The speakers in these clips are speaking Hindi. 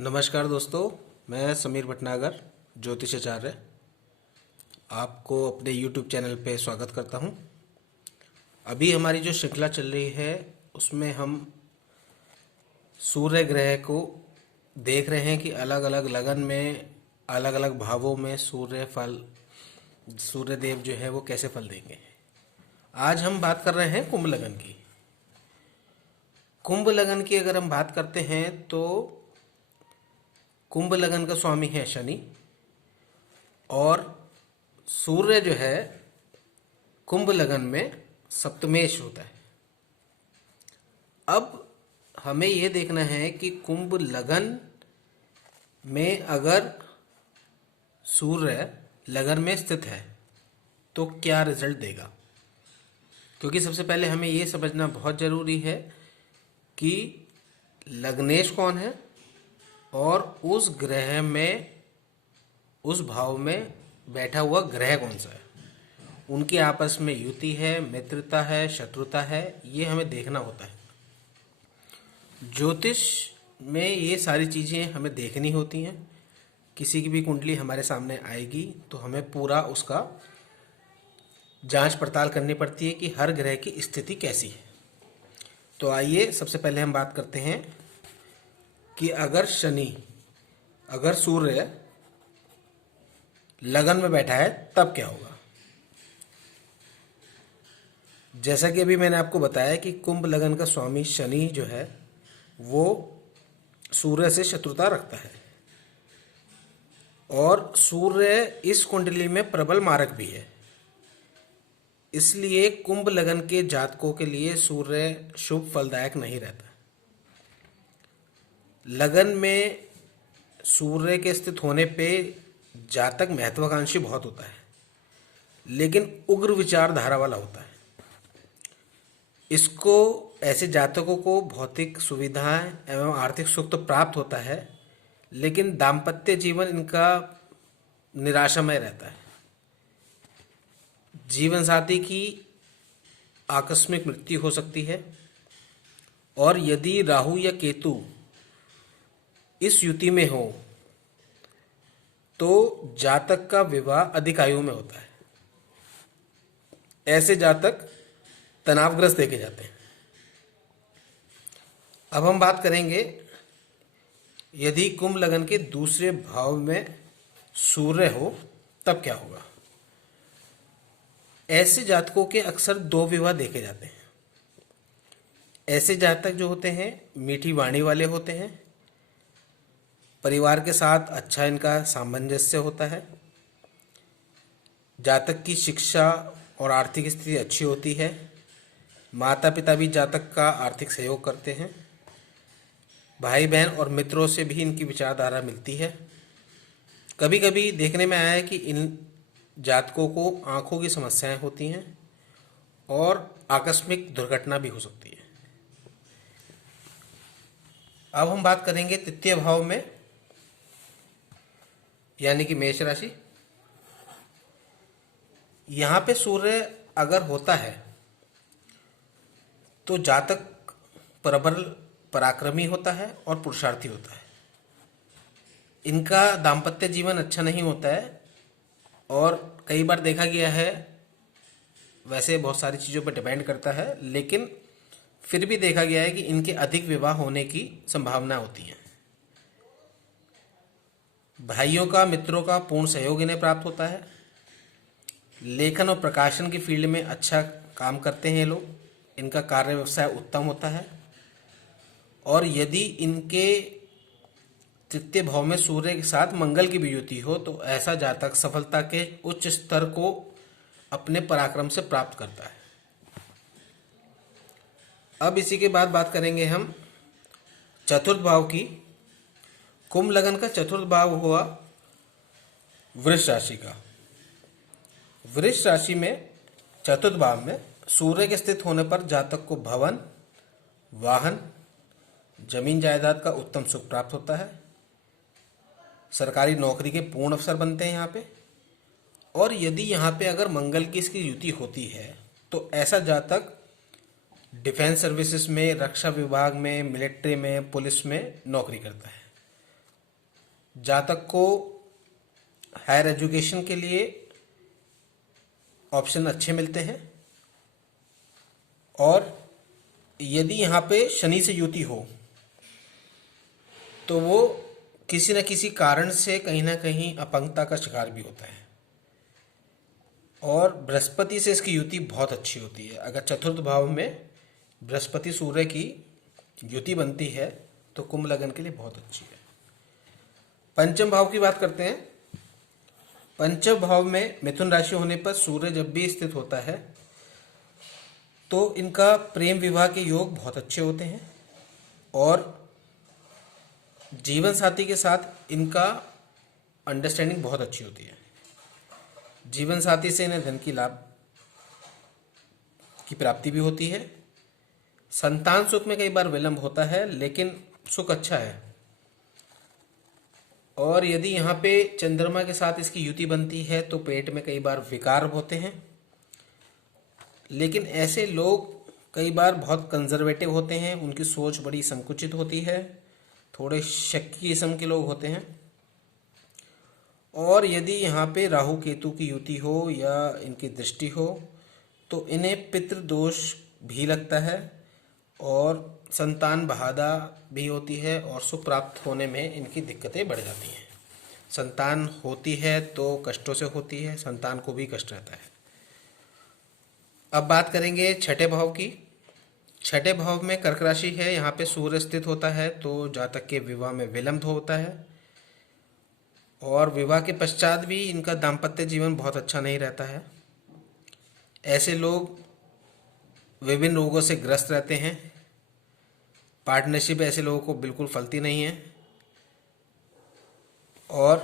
नमस्कार दोस्तों, मैं समीर भटनागर ज्योतिषाचार्य आपको अपने YouTube चैनल पे स्वागत करता हूँ। अभी हमारी जो श्रृंखला चल रही है उसमें हम सूर्य ग्रह को देख रहे हैं कि अलग अलग लगन में अलग अलग भावों में सूर्य देव जो है वो कैसे फल देंगे। आज हम बात कर रहे हैं कुंभ लगन की। कुंभ लगन की अगर हम बात करते हैं तो कुंभ लगन का स्वामी है शनि और सूर्य जो है कुंभ लगन में सप्तमेश होता है। अब हमें यह देखना है कि कुंभ लगन में अगर सूर्य लगन में स्थित है तो क्या रिजल्ट देगा, क्योंकि सबसे पहले हमें यह समझना बहुत ज़रूरी है कि लग्नेश कौन है और उस ग्रह में उस भाव में बैठा हुआ ग्रह कौन सा है। उनकी आपस में युति है, मित्रता है, शत्रुता है, ये हमें देखना होता है। ज्योतिष में ये सारी चीज़ें हमें देखनी होती हैं। किसी की भी कुंडली हमारे सामने आएगी तो हमें पूरा उसका जांच पड़ताल करनी पड़ती है कि हर ग्रह की स्थिति कैसी है। तो आइए सबसे पहले हम बात करते हैं कि अगर सूर्य लगन में बैठा है तब क्या होगा। जैसा कि अभी मैंने आपको बताया कि कुंभ लगन का स्वामी शनि जो है वो सूर्य से शत्रुता रखता है और सूर्य इस कुंडली में प्रबल मारक भी है। इसलिए कुंभ लगन के जातकों के लिए सूर्य शुभ फलदायक नहीं रहता। लगन में सूर्य के स्थित होने पे जातक महत्वाकांक्षी बहुत होता है, लेकिन उग्र विचारधारा वाला होता है। इसको ऐसे जातकों को भौतिक सुविधाएं एवं आर्थिक सुख तो प्राप्त होता है, लेकिन दाम्पत्य जीवन इनका निराशामय रहता है। जीवन साथी की आकस्मिक मृत्यु हो सकती है और यदि राहु या केतु इस युति में हो तो जातक का विवाह अधिक आयु में होता है। ऐसे जातक तनावग्रस्त देखे जाते हैं। अब हम बात करेंगे यदि कुंभ लगन के दूसरे भाव में सूर्य हो तब क्या होगा। ऐसे जातकों के अक्सर दो विवाह देखे जाते हैं। ऐसे जातक जो होते हैं मीठी वाणी वाले होते हैं, परिवार के साथ अच्छा इनका सामंजस्य होता है, जातक की शिक्षा और आर्थिक स्थिति अच्छी होती है, माता पिता भी जातक का आर्थिक सहयोग करते हैं, भाई बहन और मित्रों से भी इनकी विचारधारा मिलती है। कभी कभी देखने में आया है कि इन जातकों को आंखों की समस्याएं होती हैं और आकस्मिक दुर्घटना भी हो सकती है। अब हम बात करेंगे तृतीय भाव में यानी कि मेष राशि। यहाँ पे सूर्य अगर होता है तो जातक प्रबल पराक्रमी होता है और पुरुषार्थी होता है। इनका दाम्पत्य जीवन अच्छा नहीं होता है और कई बार देखा गया है, वैसे बहुत सारी चीज़ों पर डिपेंड करता है, लेकिन फिर भी देखा गया है कि इनके अधिक विवाह होने की संभावना होती है। भाइयों का, मित्रों का पूर्ण सहयोग इन्हें प्राप्त होता है। लेखन और प्रकाशन की फील्ड में अच्छा काम करते हैं ये लोग। इनका कार्य व्यवसाय उत्तम होता है और यदि इनके तृतीय भाव में सूर्य के साथ मंगल की भी युति हो तो ऐसा जातक सफलता के उच्च स्तर को अपने पराक्रम से प्राप्त करता है। अब इसी के बाद बात करेंगे हम चतुर्थ भाव की। कुंभ लगन का चतुर्थ भाव हुआ वृष राशि का। वृष राशि में चतुर्थ भाव में सूर्य के स्थित होने पर जातक को भवन, वाहन, जमीन जायदाद का उत्तम सुख प्राप्त होता है। सरकारी नौकरी के पूर्ण अवसर बनते हैं यहाँ पे। और यदि यहाँ पे अगर मंगल की इसकी युति होती है तो ऐसा जातक डिफेंस सर्विसेज में, रक्षा विभाग में, मिलिट्री में, पुलिस में नौकरी करता है जातक को हायर एजुकेशन के लिए ऑप्शन अच्छे मिलते हैं। और यदि यहाँ पे शनि से युति हो तो वो किसी न किसी कारण से कहीं ना कहीं अपंगता का शिकार भी होता है। और बृहस्पति से इसकी युति बहुत अच्छी होती है। अगर चतुर्थ भाव में बृहस्पति सूर्य की युति बनती है तो कुंभ लगन के लिए बहुत अच्छी है। पंचम भाव की बात करते हैं। पंचम भाव में मिथुन राशि होने पर सूर्य जब भी स्थित होता है तो इनका प्रेम विवाह के योग बहुत अच्छे होते हैं और जीवन साथी के साथ इनका अंडरस्टैंडिंग बहुत अच्छी होती है। जीवन साथी से इन्हें धन की लाभ की प्राप्ति भी होती है। संतान सुख में कई बार विलंब होता है लेकिन सुख अच्छा है। और यदि यहाँ पे चंद्रमा के साथ इसकी युति बनती है तो पेट में कई बार विकार होते हैं। लेकिन ऐसे लोग कई बार बहुत कंजर्वेटिव होते हैं, उनकी सोच बड़ी संकुचित होती है, थोड़े शक्की किस्म के लोग होते हैं। और यदि यहाँ पे राहु केतु की युति हो या इनकी दृष्टि हो तो इन्हें पितृदोष भी लगता है और संतान बाधा भी होती है और सुख प्राप्त होने में इनकी दिक्कतें बढ़ जाती हैं। संतान होती है तो कष्टों से होती है, संतान को भी कष्ट रहता है। अब बात करेंगे छठे भाव की। छठे भाव में कर्क राशि है, यहाँ पे सूर्य स्थित होता है तो जातक के विवाह में विलंब होता है और विवाह के पश्चात भी इनका दाम्पत्य जीवन बहुत अच्छा नहीं रहता है। ऐसे लोग विभिन्न रोगों से ग्रस्त रहते हैं। पार्टनरशिप ऐसे लोगों को बिल्कुल फलती नहीं है और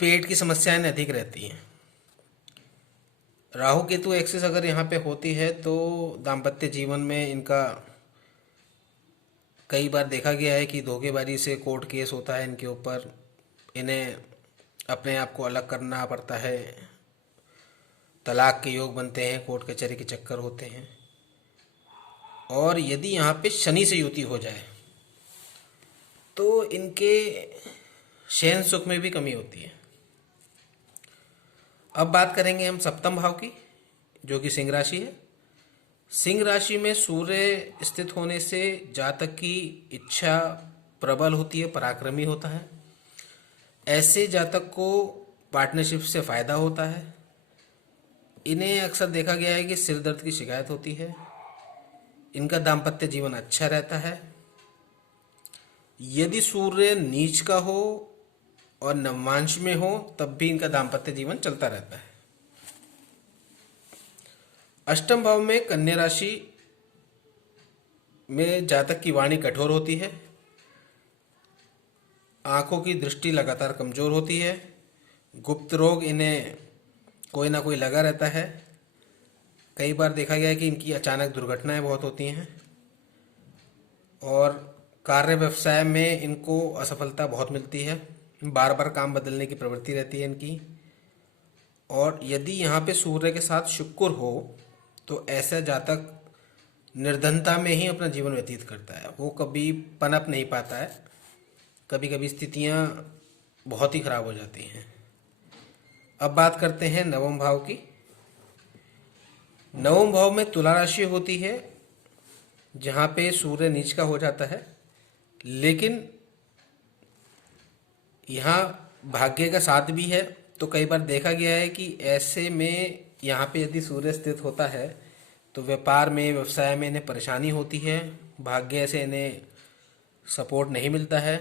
पेट की समस्याएं अधिक रहती हैं। राहु केतु एक्सिस अगर यहाँ पे होती है तो दाम्पत्य जीवन में इनका कई बार देखा गया है कि धोखेबाजी से कोर्ट केस होता है इनके ऊपर, इन्हें अपने आप को अलग करना पड़ता है, तलाक के योग बनते हैं, कोर्ट कचहरी के चक्कर होते हैं। और यदि यहाँ पे शनि से युति हो जाए तो इनके शयन सुख में भी कमी होती है। अब बात करेंगे हम सप्तम भाव की, जो कि सिंह राशि है। सिंह राशि में सूर्य स्थित होने से जातक की इच्छा प्रबल होती है, पराक्रमी होता है। ऐसे जातक को पार्टनरशिप से फायदा होता है। इन्हें अक्सर देखा गया है कि सिर दर्द की शिकायत होती है। इनका दाम्पत्य जीवन अच्छा रहता है। यदि सूर्य नीच का हो और नवांश में हो तब भी इनका दाम्पत्य जीवन चलता रहता है। अष्टम भाव में कन्या राशि में जातक की वाणी कठोर होती है। आंखों की दृष्टि लगातार कमजोर होती है। गुप्त रोग इन्हें कोई ना कोई लगा रहता है। कई बार देखा गया है कि इनकी अचानक दुर्घटनाएं बहुत होती हैं और कार्य व्यवसाय में इनको असफलता बहुत मिलती है। बार बार काम बदलने की प्रवृत्ति रहती है इनकी। और यदि यहाँ पे सूर्य के साथ शुक्र हो तो ऐसा जातक निर्धनता में ही अपना जीवन व्यतीत करता है। वो कभी पनप नहीं पाता है। कभी कभी स्थितियाँ बहुत ही खराब हो जाती हैं। अब बात करते हैं नवम भाव की। नवम भाव में तुला राशि होती है, जहाँ पे सूर्य नीच का हो जाता है। लेकिन यहाँ भाग्य का साथ भी है। तो कई बार देखा गया है कि ऐसे में यहाँ पे यदि सूर्य स्थित होता है तो व्यापार में, व्यवसाय में इन्हें परेशानी होती है। भाग्य से इन्हें सपोर्ट नहीं मिलता है।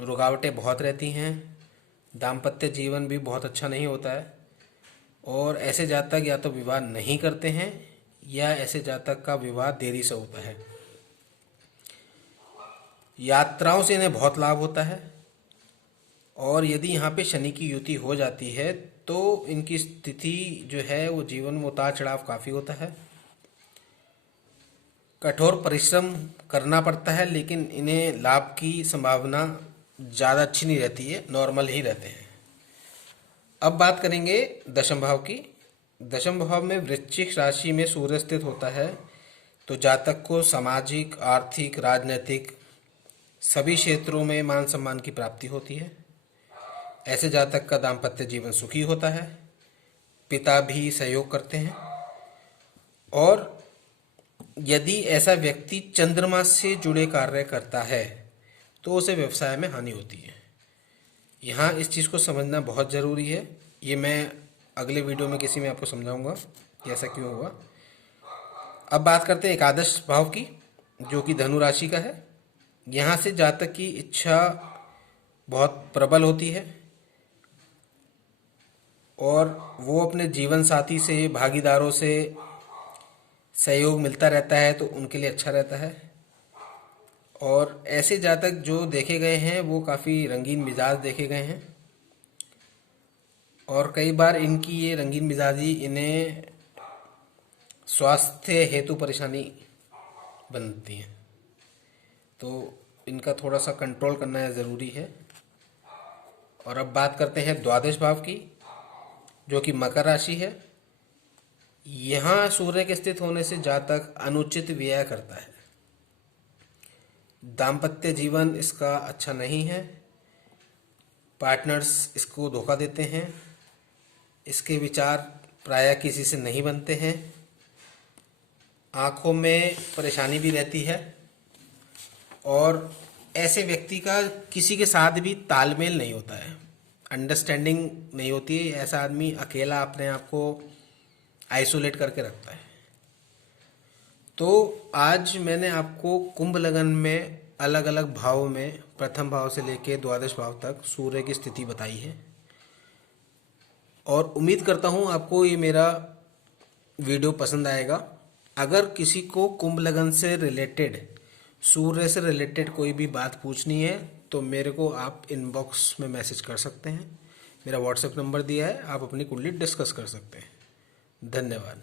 रुकावटें बहुत रहती हैं। दाम्पत्य जीवन भी बहुत अच्छा नहीं होता है और ऐसे जातक या तो विवाह नहीं करते हैं या ऐसे जातक का विवाह देरी से होता है। यात्राओं से इन्हें बहुत लाभ होता है और यदि यहाँ पे शनि की युति हो जाती है तो इनकी स्थिति जो है वो जीवन में उतार चढ़ाव काफ़ी होता है। कठोर परिश्रम करना पड़ता है लेकिन इन्हें लाभ की संभावना ज़्यादा अच्छी नहीं रहती है, नॉर्मल ही रहते हैं। अब बात करेंगे दशम भाव की। दशम भाव में वृश्चिक राशि में सूर्य स्थित होता है तो जातक को सामाजिक, आर्थिक, राजनीतिक सभी क्षेत्रों में मान सम्मान की प्राप्ति होती है। ऐसे जातक का दाम्पत्य जीवन सुखी होता है। पिता भी सहयोग करते हैं। और यदि ऐसा व्यक्ति चंद्रमा से जुड़े कार्य करता है तो उसे व्यवसाय में हानि होती है। यहाँ इस चीज़ को समझना बहुत ज़रूरी है। ये मैं अगले वीडियो में किसी में आपको समझाऊंगा कि ऐसा क्यों हुआ। अब बात करते हैं एकादश भाव की, जो कि धनु राशि का है। यहाँ से जातक की इच्छा बहुत प्रबल होती है और वो अपने जीवन साथी से, भागीदारों से सहयोग मिलता रहता है तो उनके लिए अच्छा रहता है। और ऐसे जातक जो देखे गए हैं वो काफ़ी रंगीन मिजाज देखे गए हैं और कई बार इनकी ये रंगीन मिजाजी इन्हें स्वास्थ्य हेतु परेशानी बनती है, तो इनका थोड़ा सा कंट्रोल करना ज़रूरी है। और अब बात करते हैं द्वादश भाव की, जो कि मकर राशि है। यहाँ सूर्य के स्थित होने से जातक अनुचित व्यय करता है। दाम्पत्य जीवन इसका अच्छा नहीं है। पार्टनर्स इसको धोखा देते हैं। इसके विचार प्रायः किसी से नहीं बनते हैं। आँखों में परेशानी भी रहती है और ऐसे व्यक्ति का किसी के साथ भी तालमेल नहीं होता है, अंडरस्टैंडिंग नहीं होती है। ऐसा आदमी अकेला अपने आप को आइसोलेट करके रखता है। तो आज मैंने आपको कुंभ लगन में अलग अलग भाव में प्रथम भाव से लेकर द्वादश भाव तक सूर्य की स्थिति बताई है और उम्मीद करता हूँ आपको ये मेरा वीडियो पसंद आएगा। अगर किसी को कुंभ लगन से रिलेटेड, सूर्य से रिलेटेड कोई भी बात पूछनी है तो मेरे को आप इनबॉक्स में मैसेज कर सकते हैं। मेरा व्हाट्सएप नंबर दिया है, आप अपनी कुंडली डिस्कस कर सकते हैं। धन्यवाद।